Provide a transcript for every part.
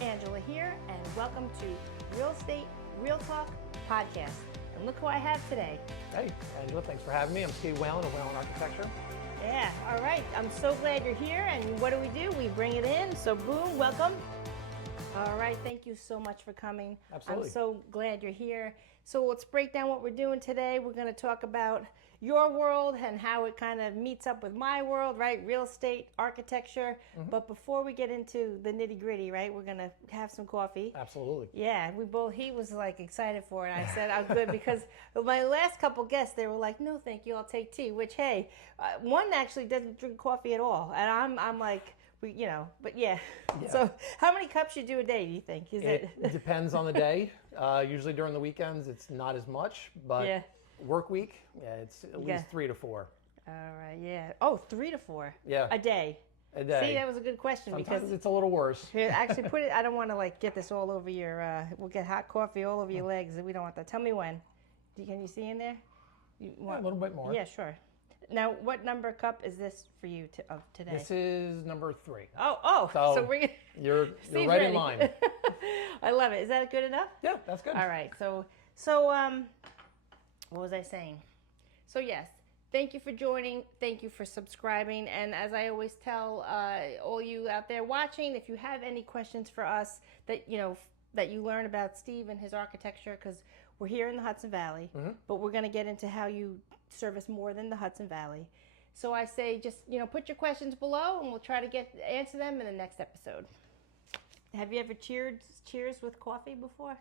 Angela here, and welcome to Real Estate Real Talk podcast. And look who I have today. Hey, Angela, thanks for having me. I'm Steve Whalen of Whalen Architecture. Yeah, all right. I'm so glad you're here. And what do? We bring it in. So boom, welcome. All right, thank you so much for coming. Absolutely. I'm so glad you're here. So let's break down what we're doing today. We're going to talk about your world and how it kind of meets up with my world, right? Real estate, architecture. Mm-hmm. But before we get into the nitty gritty, right, we're going to have some coffee. Absolutely. Yeah, he was like excited for it. I said, I'm good, because my last couple guests, they were like, no, thank you, I'll take tea, which, hey, one actually doesn't drink coffee at all. And I'm like, but yeah. So how many cups you do a day, do you think? It depends on the day. Usually during the weekends, it's not as much, but work week, it's at least 3 to 4. All right, yeah. Oh, 3 to 4? Yeah. A day? A day. See, that was a good question. Sometimes because it's a little worse. Here, actually put it, I don't want to get this all over your, we'll get hot coffee all over your legs. We don't want that. Tell me when. Can you see in there? A little bit more. Yeah, sure. Now, what number cup is this for you of today? This is number 3. Oh, so you're right in line. I love it. Is that good enough? Yeah, that's good. All right. So what was I saying? So yes, thank you for joining. Thank you for subscribing. And as I always tell all you out there watching, if you have any questions for us that you learn about Steve and his architecture, because we're here in the Hudson Valley, but we're going to get into how you service more than the Hudson Valley. So I say just, put your questions below and we'll try to answer them in the next episode. Have you ever cheers with coffee before?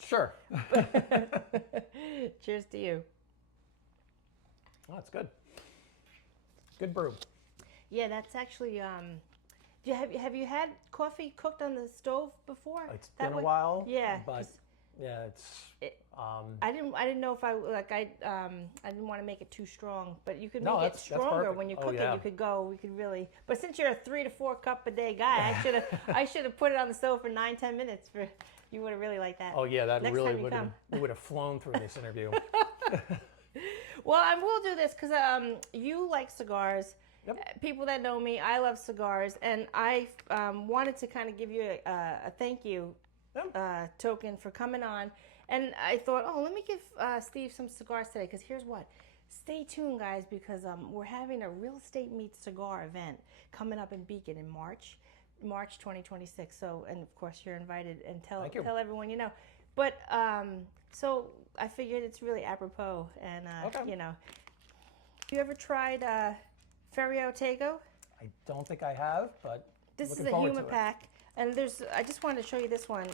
Sure. Cheers to you. Oh, that's good. Good brew. Yeah, that's actually, have you had coffee cooked on the stove before? It's been a while. Yeah. But yeah, I didn't know if I didn't want to make it too strong, but you could make it stronger perfect. when you cook it. We could really. But since you're a 3 to 4 cup a day guy, I should have put it on the stove for 9-10 minutes. You would have really liked that. Oh yeah, that Next really time would have flown through this interview. Well, I will do this because you like cigars. Yep. People that know me, I love cigars, and I wanted to kind of give you a thank you token for coming on. And I thought, let me give Steve some cigars today, because here's what. Stay tuned, guys, because we're having a real estate meets cigar event coming up in Beacon in March 2026. So, and of course you're invited, and tell everyone you know. But so I figured it's really apropos, and you ever tried Ferio Tego? I don't think I have, but this is a Huma pack, and I just wanted to show you this one.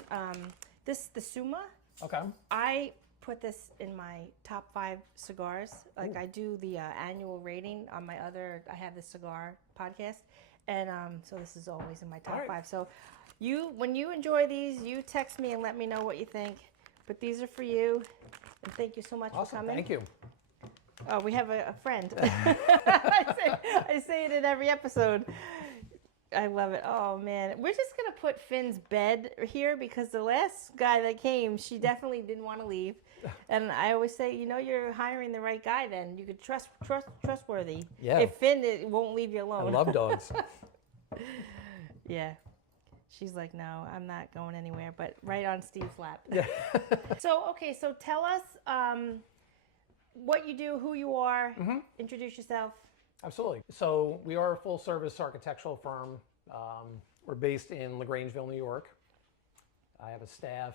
The Suma. Okay. I put this in my top 5 cigars. Like, I do the annual rating on my I have the cigar podcast, and so this is always in my top 5. So when you enjoy these, you text me and let me know what you think. But these are for you, and thank you so much for coming. Thank you. Oh, we have a friend. I say it in every episode. I love it. Oh, man. We're just going to put Finn's bed here, because the last guy that came, she definitely didn't want to leave. And I always say, you're hiring the right guy then. You could trustworthy. Yeah. If Finn won't leave you alone. I love dogs. Yeah. She's like, no, I'm not going anywhere, but right on Steve's lap. Yeah. So tell us what you do, who you are, introduce yourself. Absolutely. So we are a full-service architectural firm. We're based in LaGrangeville, New York. I have a staff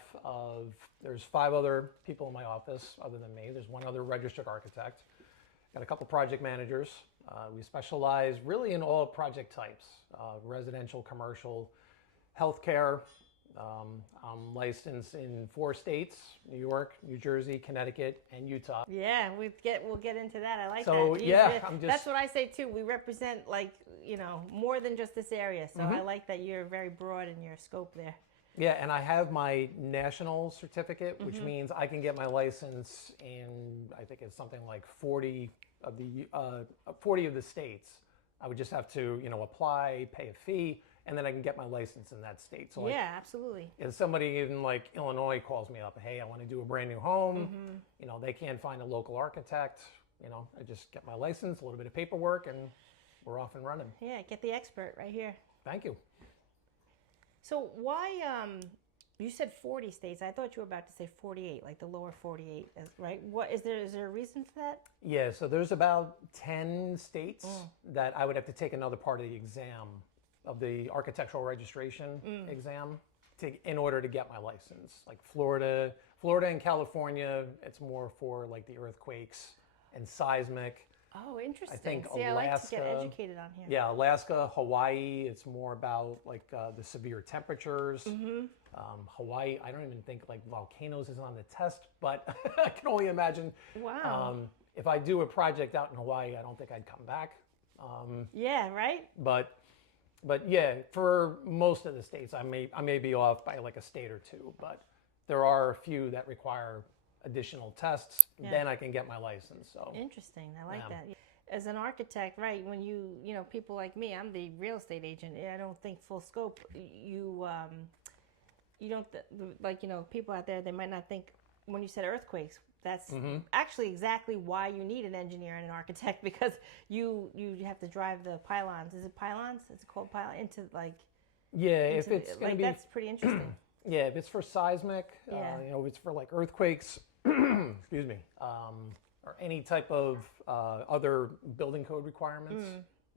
there's 5 other people in my office other than me. There's 1 other registered architect. Got a couple project managers. We specialize really in all project types, residential, commercial, healthcare. I'm licensed in 4 states: New York, New Jersey, Connecticut, and Utah. Yeah, we'll get into that. I like that. So yeah, that's what I say too. We represent more than just this area. So I like that you're very broad in your scope there. Yeah, and I have my national certificate, which means I can get my license in, I think it's something like 40 of the states. I would just have to, apply, pay a fee, and then I can get my license in that state. So yeah, absolutely. If somebody in Illinois calls me up, hey, I want to do a brand new home, they can't find a local architect, I just get my license, a little bit of paperwork, and we're off and running. Yeah, get the expert right here. Thank you. So why, you said 40 states. I thought you were about to say 48, like the lower 48, right? Is there a reason for that? Yeah, so there's about 10 states that I would have to take another part of the exam, of the architectural registration exam, in order to get my license. Like Florida and California, it's more for like the earthquakes and seismic. Oh, interesting. I think See, Alaska, I like to get educated on here. Yeah, Alaska, Hawaii, it's more about like the severe temperatures. Hawaii, I don't even think like volcanoes is on the test, but I can only imagine. Wow. If I do a project out in Hawaii, I don't think I'd come back. Yeah, right? But yeah, for most of the states, I may be off by like a state or two, but there are a few that require additional tests. Then I can get my license. So interesting. I like that. As an architect, right? When you know, people like me, I'm the real estate agent. I don't think full scope. You don't like, you know, people out there, they might not think when you said earthquakes. That's actually exactly why you need an engineer and an architect, because you have to drive the pylons. Is it pylons? It's called pylon into like. Yeah, if it's going to be. That's pretty interesting. Yeah, if it's for seismic, you know, if it's for like earthquakes, excuse me, or any type of other building code requirements.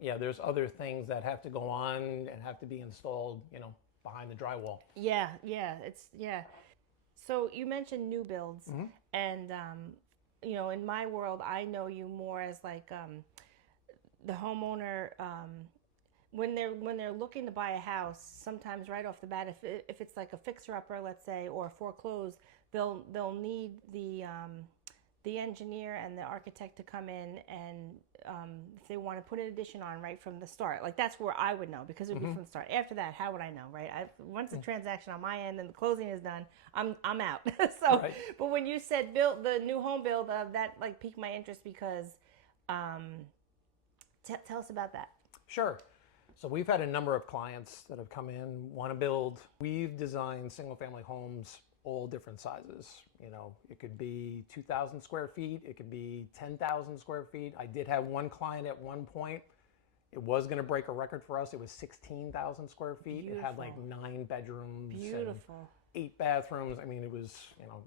Yeah, there's other things that have to go on and have to be installed, you know, behind the drywall. Yeah. So you mentioned new builds, and you know, in my world, I know you more as like the homeowner. When they're looking to buy a house, sometimes right off the bat, if it's like a fixer-upper, let's say, or foreclosed, they'll need the engineer and the architect to come in, and if they want to put an addition on right from the start, like that's where I would know, because it would be from the start. After that, how would I know, right? Once the transaction on my end and the closing is done, I'm out. So, right. But when you said build the new home build, that like piqued my interest, because tell us about that. Sure. So we've had a number of clients that have come in, want to build. We've designed single family homes, all different sizes. You know, it could be 2,000 square feet. It could be 10,000 square feet. I did have one client at one point. It was going to break a record for us. It was 16,000 square feet. Beautiful. It had like 9 bedrooms. Beautiful. 8 bathrooms. I mean, it was, you know,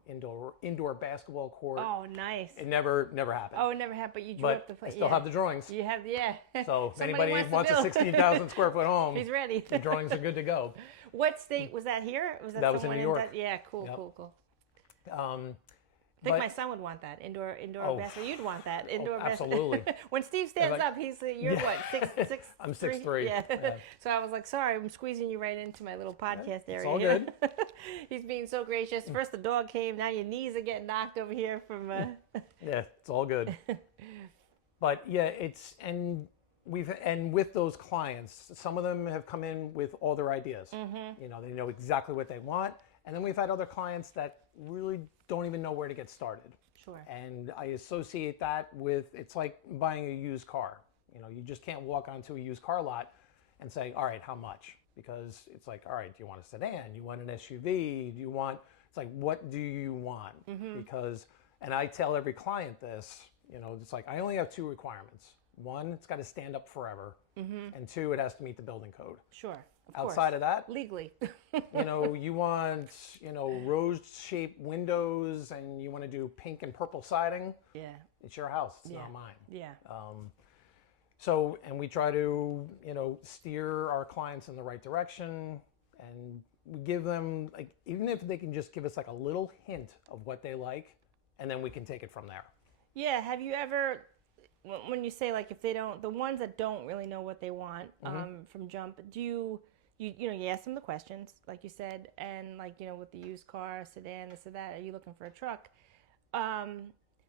indoor basketball court. Oh, nice. It never happened. Oh, it never happened. But you drew up the place. I still have the drawings. You have, So if anybody wants a 16,000 square foot home, he's ready. The drawings are good to go. What state was that here? That was in New York. Yeah, cool. I think my son would want that indoor basketball. You'd want that indoor basketball. Absolutely. When Steve stands up, you're what, 6'6"? I'm 6'3". Yeah. So I was like, sorry, I'm squeezing you right into my little podcast area. It's all good. He's being so gracious. First the dog came, now your knees are getting knocked over here from. Yeah, it's all good. But yeah, and with those clients, some of them have come in with all their ideas. You know, they know exactly what they want. And then we've had other clients that really don't even know where to get started. Sure. And I associate that with, it's like buying a used car. You know, you just can't walk onto a used car lot and say, all right, how much? Because it's like, all right, do you want a sedan? You want an SUV? It's like, what do you want? Because, and I tell every client this, you know, it's like, I only have 2 requirements. 1, it's got to stand up forever. And 2, it has to meet the building code. Sure. Outside of that, legally, you know, you want, you know, rose-shaped windows and you want to do pink and purple siding. Yeah. It's your house. It's not mine. Yeah. So, and we try to, you know, steer our clients in the right direction, and we give them, like, even if they can just give us like a little hint of what they like, and then we can take it from there. Yeah. Have you ever, when you say like if they don't, the ones that don't really know what they want from jump, do you ask them the questions like you said, and like, you know, with the used car, sedan, this or that, are you looking for a truck?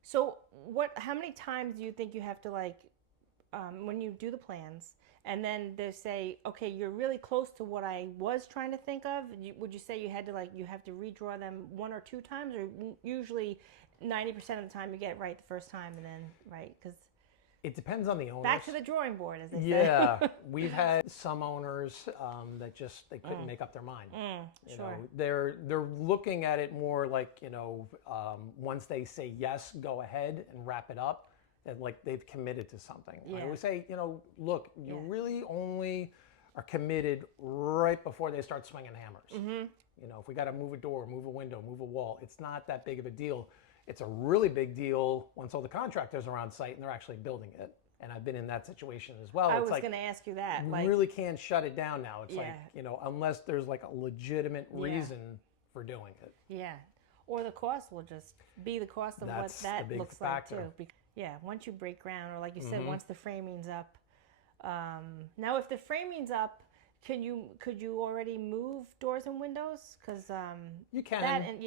So how many times do you think you have to like, when you do the plans and then they say, okay, you're really close to what I was trying to think of, would you say you have to redraw them 1 or 2 times, or usually 90% of the time you get it right the first time, and then right? Because it depends on the owners. back to the drawing board, as they say. Yeah, we've had some owners that just they couldn't make up their mind. You know, they're looking at it more like, you know, once they say yes, go ahead and wrap it up, and like they've committed to something. I always say, you know, look, you really only are committed right before they start swinging hammers. You know, if we got to move a door, move a window, move a wall, it's not that big of a deal. It's a really big deal once all the contractors are on site and they're actually building it. And I've been in that situation as well. I It's was going to ask you that. You really can't shut it down now. It's like, you know, unless there's like a legitimate reason for doing it. Yeah. Or the cost will just be the cost of what that looks like too. Yeah, once you break ground, or like you said, once the framing's up. Now, if the framing's up, could you already move doors and windows? Because you can.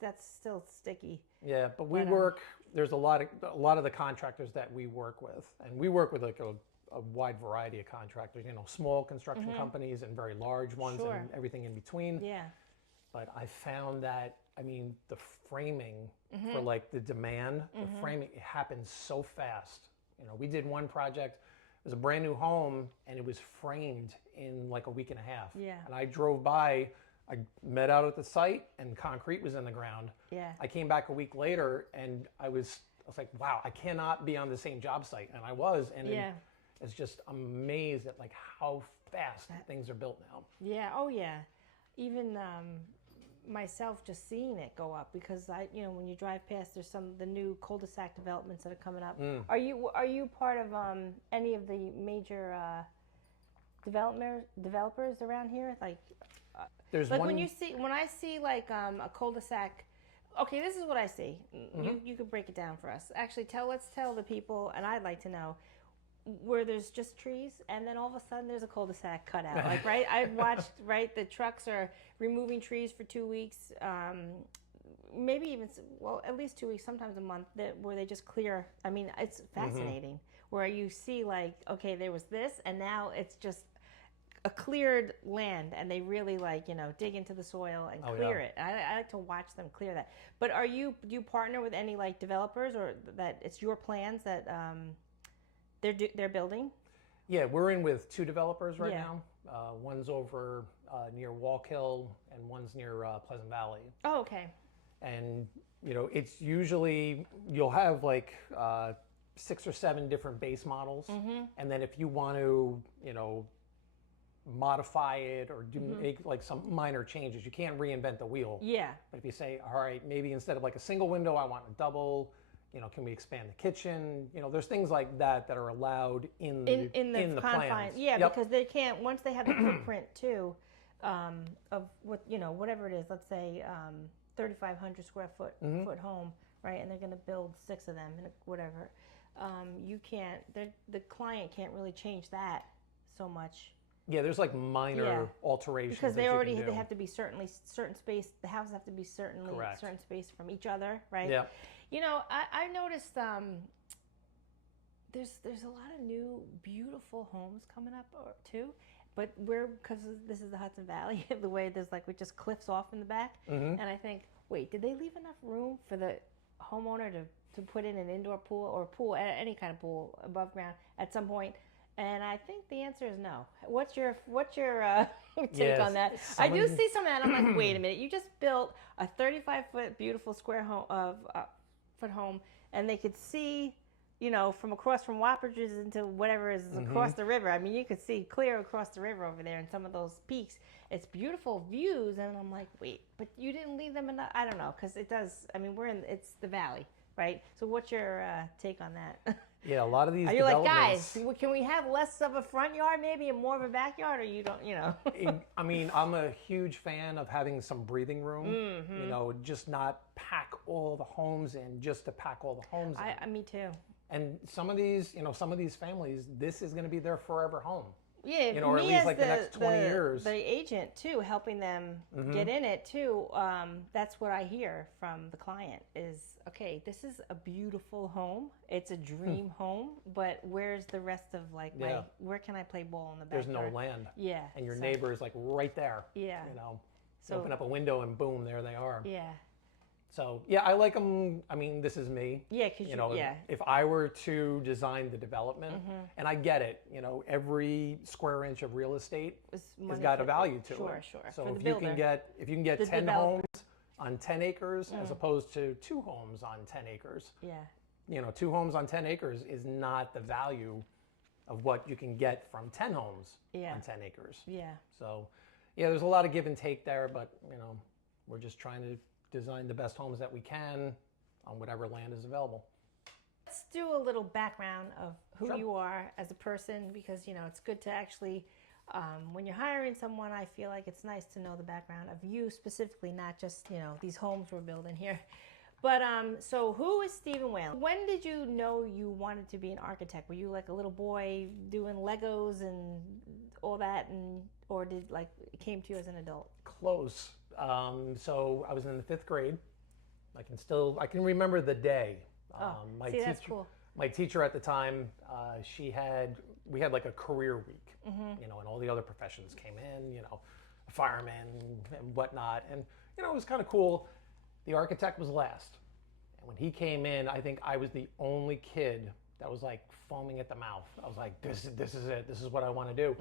That's still sticky. Yeah, but we work. There's a lot of the contractors that we work with, and we work with like a wide variety of contractors. You know, small construction companies and very large ones, and everything in between. Yeah. But I found that, I mean, the framing for like the demand, the framing, it happens so fast. You know, we did one project. It was a brand new home, and it was framed in like a week and a half. Yeah. And I drove by, I met out at the site, and concrete was in the ground. Yeah. I came back a week later, and I was like, wow, I cannot be on the same job site. And I was, and it's just amazed at like how fast things are built now. Yeah. Oh yeah. Even myself just seeing it go up, because when you drive past, there's some of the new cul-de-sac developments that are coming up. Are you part of any of the major developers around here? Like, there's like one... when I see like a cul-de-sac. Okay, this is what I see. You could break it down for us. Actually, let's tell the people, and I'd like to know, where there's just trees, and then all of a sudden there's a cul-de-sac cut out. Like, right? I've watched, right? The trucks are removing trees for 2 weeks, maybe even, well, at least 2 weeks, sometimes a month, where they just clear. I mean, it's fascinating. Where you see like, okay, there was this, and now it's just a cleared land, and they really dig into the soil and clear it. I like to watch them clear that. But do you partner with any like developers, or that it's your plans that they're building? Yeah, we're in with 2 developers right now. One's over near Walk-Hill, and one's near Pleasant Valley. Oh, okay. And it's usually, you'll have like 6 or 7 different base models, and then if you want to modify it or make like some minor changes, you can't reinvent the wheel. Yeah. But if you say, all right, maybe instead of like a single window, I want a double. Can we expand the kitchen? There's things like that are allowed in the confines. Plans. Yeah, because they can't, once they have the footprint too, of what, whatever it is, let's say 3,500 square foot home, right? And they're going to build 6 of them, whatever. You can't, the client can't really change that so much. Yeah, there's like minor alterations. Because they have to be certain space, the houses have to be certain space from each other, right? Yeah. I noticed there's a lot of new beautiful homes coming up too, but because this is the Hudson Valley, the way there's like with just cliffs off in the back, and I think, wait, did they leave enough room for the homeowner to put in an indoor pool or pool, any kind of pool above ground at some point? And I think the answer is no. What's your take on that? I do see some of that. I'm like, wait a minute, you just built a 35-foot beautiful square home foot home, and they could see, from across from Wappingers into whatever is across the river. I mean, you could see clear across the river over there in some of those peaks. It's beautiful views, and I'm like, wait, but you didn't leave them enough. I don't know, because it does. I mean, it's the valley, right? So what's your take on that? Yeah, a lot of these. Are you like, guys, can we have less of a front yard maybe and more of a backyard, or you don't, I mean, I'm a huge fan of having some breathing room, just not pack all the homes in just to pack all the homes in. Me too. And some of these families, this is going to be their forever home. Yeah, or at least like the next 20 years. The agent too, helping them get in it too. That's what I hear from the client is, okay, this is a beautiful home. It's a dream home, but where's the rest of where can I play ball in the backyard? There's no land. Yeah. And your neighbor is like right there. Yeah. So open up a window and boom, there they are. Yeah. So, yeah, I like them. I mean, this is me. Yeah, because if I were to design the development, and I get it, every square inch of real estate has got a value to it. Sure. So if you can get 10 homes on 10 acres as opposed to 2 homes on 10 acres. Yeah. 2 homes on 10 acres is not the value of what you can get from 10 homes Yeah. on 10 acres. Yeah. So, yeah, there's a lot of give and take there, but, we're just trying to design the best homes that we can on whatever land is available. Let's do a little background of who Sure. you are as a person, because it's good to actually, when you're hiring someone, I feel like it's nice to know the background of you specifically, not just these homes we're building here. But so who is Stephen Whalen? When did you know you wanted to be an architect? Were you like a little boy doing Legos and all that, or did it came to you as an adult? Close. So I was in the 5th grade. I can remember the day. That's cool. My teacher at the time, we had like a career week, and all the other professions came in, firemen and whatnot. And, it was kind of cool. The architect was last. And when he came in, I think I was the only kid that was like foaming at the mouth. I was like, this is it. This is what I want to do.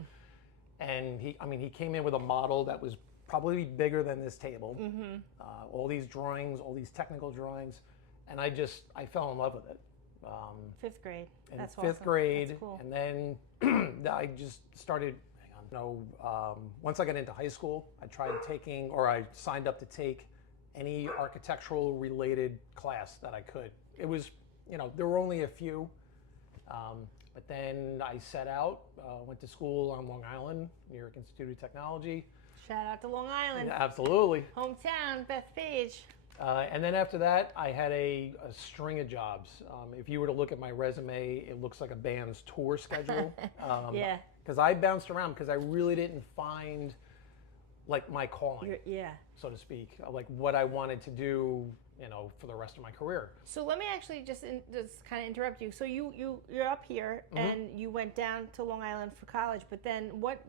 And he came in with a model that was probably bigger than this table. All these drawings, all these technical drawings. And I fell in love with it. 5th grade. That's Fifth awesome. grade. That's cool. And then I just started, once I got into high school, I signed up to take any architectural related class that I could. It was, there were only a few. But then I set out, went to school on Long Island, New York Institute of Technology. Shout out to Long Island. Absolutely. Hometown, Beth Page. And then after that, I had a string of jobs. If you were to look at my resume, it looks like a band's tour schedule. Yeah. Because I bounced around because I really didn't find like my calling, so to speak, like what I wanted to do, for the rest of my career. So let me actually just kind of interrupt you. So you're up here and you went down to Long Island for college, but then what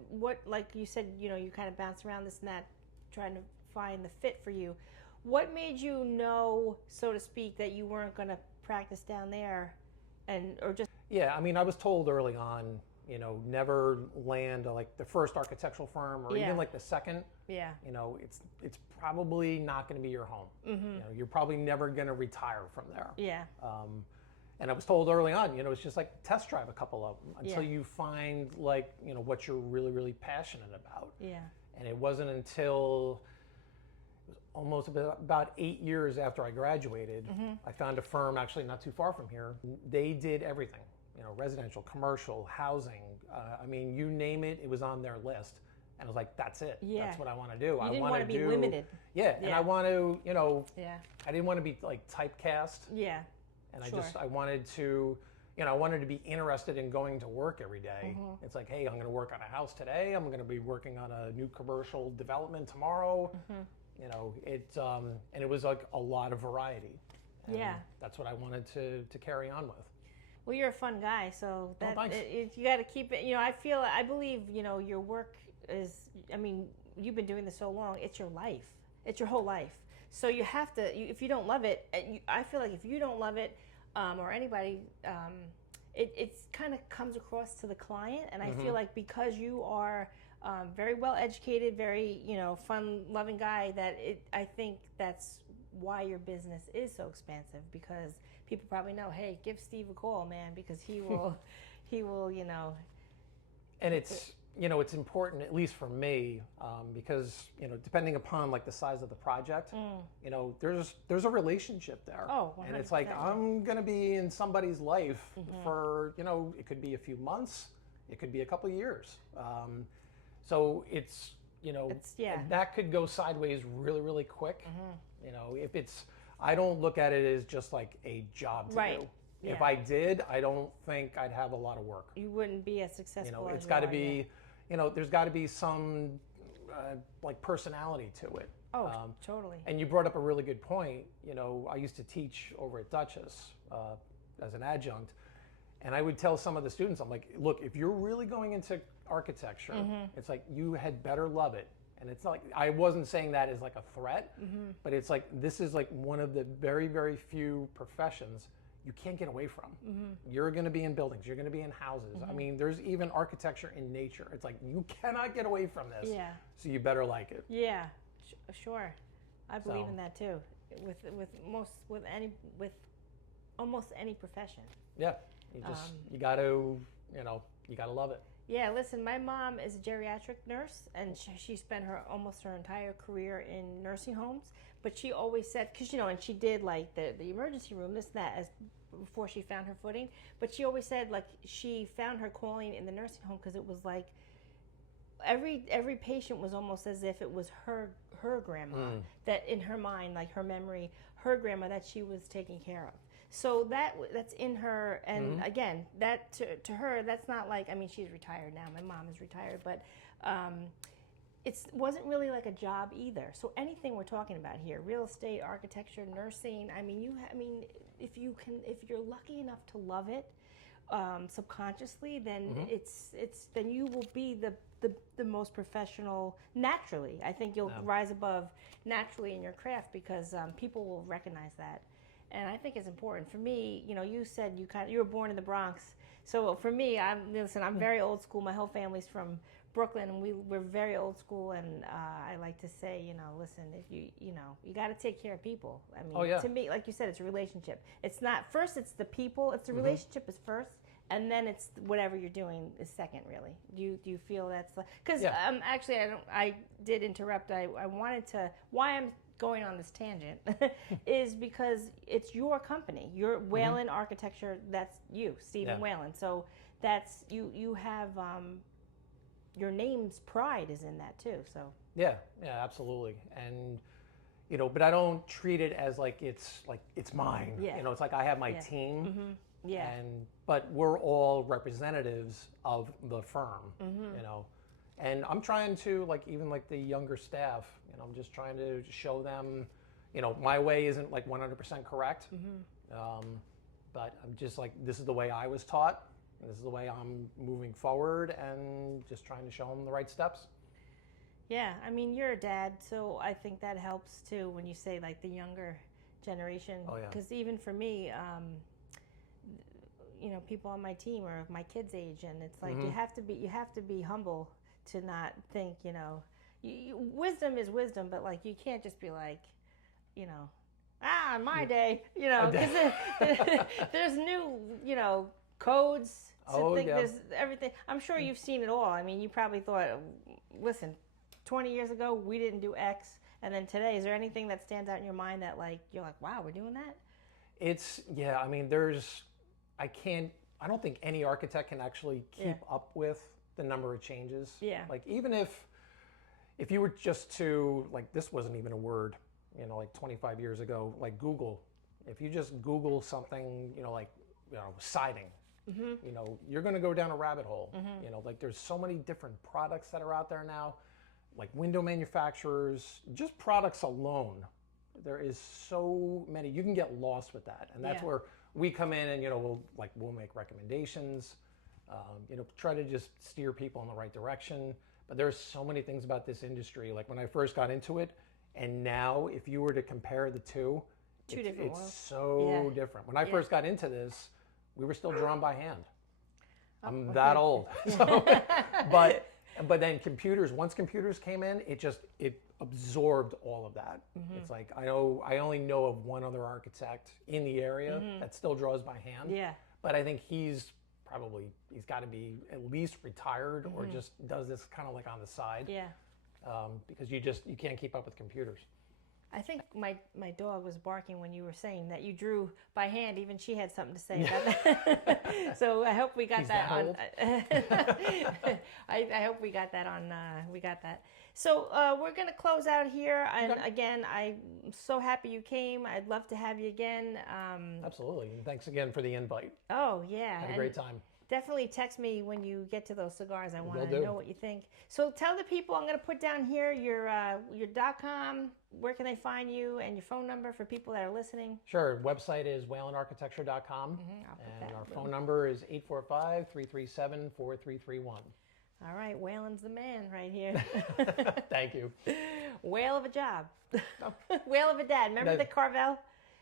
like you said, you kind of bounced around this and that, trying to find the fit for you. What made you know, so to speak, that you weren't going to practice down there, or just? Yeah, I was told early on, never land like the first architectural firm or even like the second. Yeah. It's probably not going to be your home. You're probably never going to retire from there. Yeah. And I was told early on, it's just like test drive a couple of them until you find like, what you're really, really passionate about. Yeah. And it wasn't until almost about 8 years after I graduated, I found a firm actually not too far from here. They did everything, residential, commercial, housing. You name it, it was on their list. And I was like, that's it. Yeah. That's what I want to do. You didn't want to be limited. Yeah. And I want to, Yeah. I didn't want to be like typecast. Yeah. And Sure. I wanted to, I wanted to be interested in going to work every day. It's like, hey, I'm going to work on a house today. I'm going to be working on a new commercial development tomorrow. And it was like a lot of variety. And that's what I wanted to carry on with. Well, you're a fun guy, so that thanks. you got to keep it. I believe your work is. You've been doing this so long. It's your life. It's your whole life. So you have to. If you don't love it, I feel like if you don't love it, or anybody, it kind of comes across to the client. And I feel like because you are very well educated, very fun-loving guy, I think that's why your business is so expansive, because people probably know, hey, give Steve a call, man, because he will, And it's important, at least for me, because depending upon like the size of the project, there's a relationship there. Oh, 100%. And it's like I'm gonna be in somebody's life for it could be a few months, it could be a couple of years. So it's that could go sideways really, really quick. I don't look at it as just like a job to do. Yeah. If I did, I don't think I'd have a lot of work. You wouldn't be as successful. It's got to be, there's got to be some like personality to it. Oh, totally. And you brought up a really good point. I used to teach over at Dutchess as an adjunct, and I would tell some of the students, I'm like, look, if you're really going into architecture, it's like you had better love it. And it's not like, I wasn't saying that as like a threat, but it's like, this is like one of the very, very few professions you can't get away from. You're going to be in buildings, you're going to be in houses. There's even architecture in nature. It's like, you cannot get away from this. Yeah. So you better like it. Yeah, sure. I believe in that too. With almost any profession. Yeah. You got to, you got to love it. Yeah, listen, my mom is a geriatric nurse, and she spent almost her entire career in nursing homes. But she always said, because and she did like the emergency room, this and that, as before she found her footing. But she always said like she found her calling in the nursing home because it was like every patient was almost as if it was her grandma, that in her mind, like her memory, her grandma that she was taking care of. So that's in her, and again, that to her, that's not like, I mean, she's retired now. My mom is retired, but it wasn't really like a job either. So anything we're talking about here, real estate, architecture, nursing, I mean, if you're lucky enough to love it subconsciously, then then you will be the most professional naturally. I think you'll rise above naturally in your craft because people will recognize that. And I think it's important. For me, you said you were born in the Bronx. So for me, I'm very old school. My whole family's from Brooklyn, and we're very old school. And I like to say, listen, if you got to take care of people. I mean, to me, like you said, it's a relationship. It's not first. It's the people. It's the relationship is first, and then it's whatever you're doing is second. Really, do you feel that's because actually I did interrupt. I wanted to why I'm going on this tangent is because it's your company, your Whalen Architecture. That's you, Stephen Whalen. So that's you have your name's pride is in that too. So yeah, absolutely. And but I don't treat it as like it's mine. Yeah. It's like I have my team. Yeah. But we're all representatives of the firm. And I'm trying to even the younger staff. I'm just trying to show them, my way isn't like 100% correct. But I'm just like, this is the way I was taught. This is the way I'm moving forward, and just trying to show them the right steps. Yeah, I mean, you're a dad, so I think that helps too when you say like the younger generation. Oh, yeah. Because even for me, people on my team are of my kids' age, and it's like you have to be humble to not think, wisdom is wisdom, but like you can't just be like, in my day, because there's new, codes. There's everything. I'm sure you've seen it all. I mean, you probably thought, listen, 20 years ago we didn't do X, and then today, is there anything that stands out in your mind that like you're like, wow, we're doing that? I mean, I don't think any architect can actually keep up with the number of changes. Yeah. Like even if you were just to, like, this wasn't even a word, like 25 years ago, like Google, if you just Google something, siding, you're going to go down a rabbit hole. Like there's so many different products that are out there now, like window manufacturers, just products alone. There is so many, you can get lost with that. And that's where we come in and, we'll make recommendations, try to just steer people in the right direction. But there's so many things about this industry. Like when I first got into it, and now if you were to compare the two, it's so different. When I first got into this, we were still drawn by hand. I'm that old. So, but then once computers came in, it absorbed all of that. It's like I only know of one other architect in the area that still draws by hand. Yeah. But I think he's got to be at least retired or just does this kind of like on the side. Yeah. Because you can't keep up with computers. I think my dog was barking when you were saying that you drew by hand. Even she had something to say about that. So I hope we got that on. I hope we got that on. We got that. So we're going to close out here. And again, I'm so happy you came. I'd love to have you again. Absolutely. And thanks again for the invite. Oh, yeah. Had a great time. Definitely text me when you get to those cigars. I want to know what you think. So tell the people, I'm going to put down here your .com, where can they find you, and your phone number for people that are listening. Sure. Website is whalenarchitecture.com. And our phone number is 845-337-4331. All right. Whalen's the man right here. Thank you. Whale of a job. Whale of a dad. Remember the Carvel?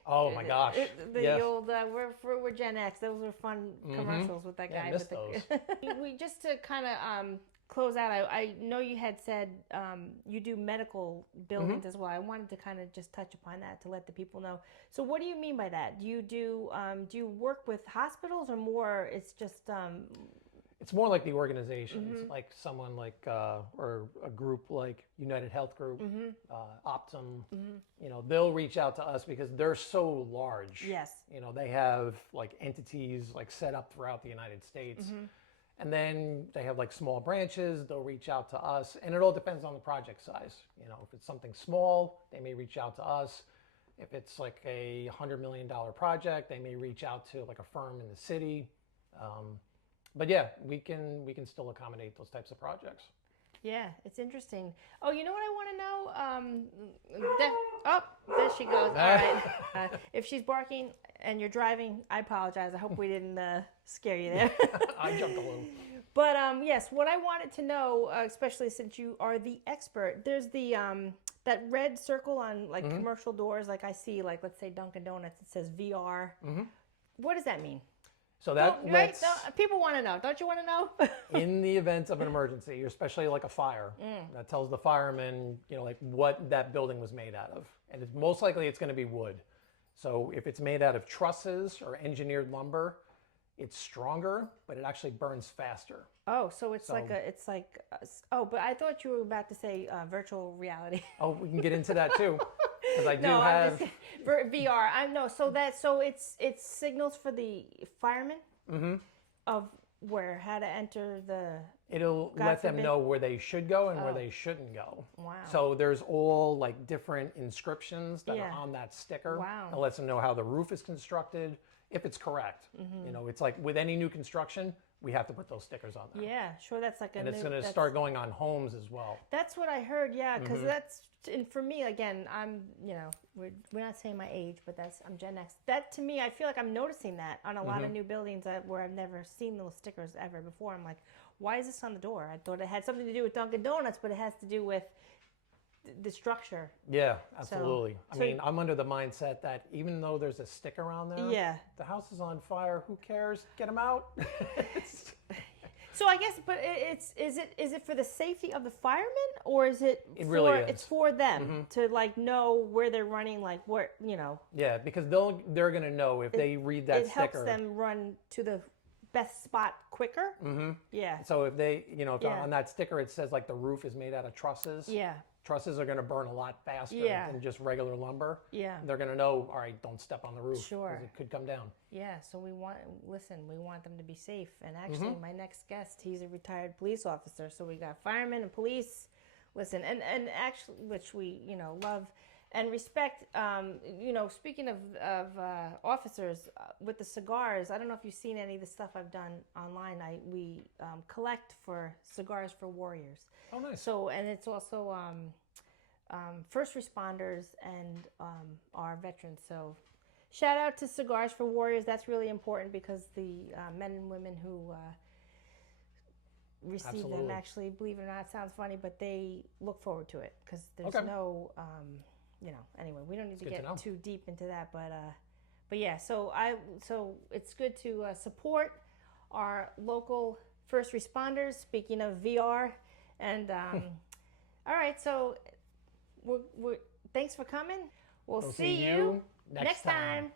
Oh my gosh! The old we're Gen X. Those were fun commercials with that guy. I missed those. We just to kind of close out. I know you had said you do medical buildings as well. I wanted to kind of just touch upon that to let the people know. So what do you mean by that? Do you work with hospitals or more? It's just It's more like the organizations, like someone like, or a group like United Health Group, Optum, you know, they'll reach out to us because they're so large. Yes. You know, they have like entities like set up throughout the United States. And then they have like small branches, they'll reach out to us, and it all depends on the project size. You know, if it's something small, they may reach out to us. If it's like a $100 million project, they may reach out to like a firm in the city. But yeah, we can still accommodate those types of projects. Yeah, it's interesting. Oh, you know what I want to know? There she goes. All right. If she's barking and you're driving, I apologize. I hope we didn't scare you there. I jumped a little. But yes, what I wanted to know, especially since you are the expert, there's the that red circle on like commercial doors, like I see, like let's say Dunkin' Donuts, it says VR. What does that mean? So that lets, people want to know. Don't you want to know? in the event of an emergency, especially like a fire, that tells the firemen, you know, like what that building was made out of. And it's most likely it's going to be wood. So if it's made out of trusses or engineered lumber, it's stronger, but it actually burns faster. Oh, so it's like but I thought you were about to say virtual reality. Oh, we can get into that too. Because I do No, have I'm just, for VR. I know. So it's signals for the firemen of how to enter the. It'll let them know where they should go and where they shouldn't go. Wow. So there's all like different inscriptions that are on that sticker. Wow. It lets them know how the roof is constructed, if it's correct. You know, it's like with any new construction, we have to put those stickers on there. Yeah, sure. That's like And it's going to start going on homes as well. That's what I heard. Yeah, because and for me, again, I'm, you know, we're not saying my age, but I'm Gen X. That to me, I feel like I'm noticing that on a lot of new buildings where I've never seen those stickers ever before. I'm like, why is this on the door? I thought it had something to do with Dunkin' Donuts, but it has to do with the structure. Yeah, absolutely. I mean, I'm under the mindset that even though there's a sticker on there, the house is on fire. Who cares? Get them out. So I guess, but is it for the safety of the firemen, or is it? It really is. It's for them to like know where they're running, like where, you know. Yeah, because they're gonna know if they read that sticker. It helps them run to the best spot quicker. Yeah. So if they, you know, if on that sticker it says like the roof is made out of trusses. Yeah. Trusses are going to burn a lot faster than just regular lumber. Yeah. They're going to know, all right, don't step on the roof. Sure. Because it could come down. Yeah, so we want them to be safe. And actually, my next guest, he's a retired police officer. So we got firemen and police. Listen, and actually, which we, you know, love and respect. You know, speaking of officers, with the cigars, I don't know if you've seen any of the stuff I've done online. We collect for Cigars for Warriors. Oh, nice. So, and it's also first responders and our veterans. So, shout out to Cigars for Warriors. That's really important because the men and women who receive them actually, believe it or not, it sounds funny, but they look forward to it because there's no, you know. Anyway, we don't need to get too deep into that, but yeah. So it's good to support our local first responders. Speaking of VR. And all right, so we're thanks for coming. We'll see you next time.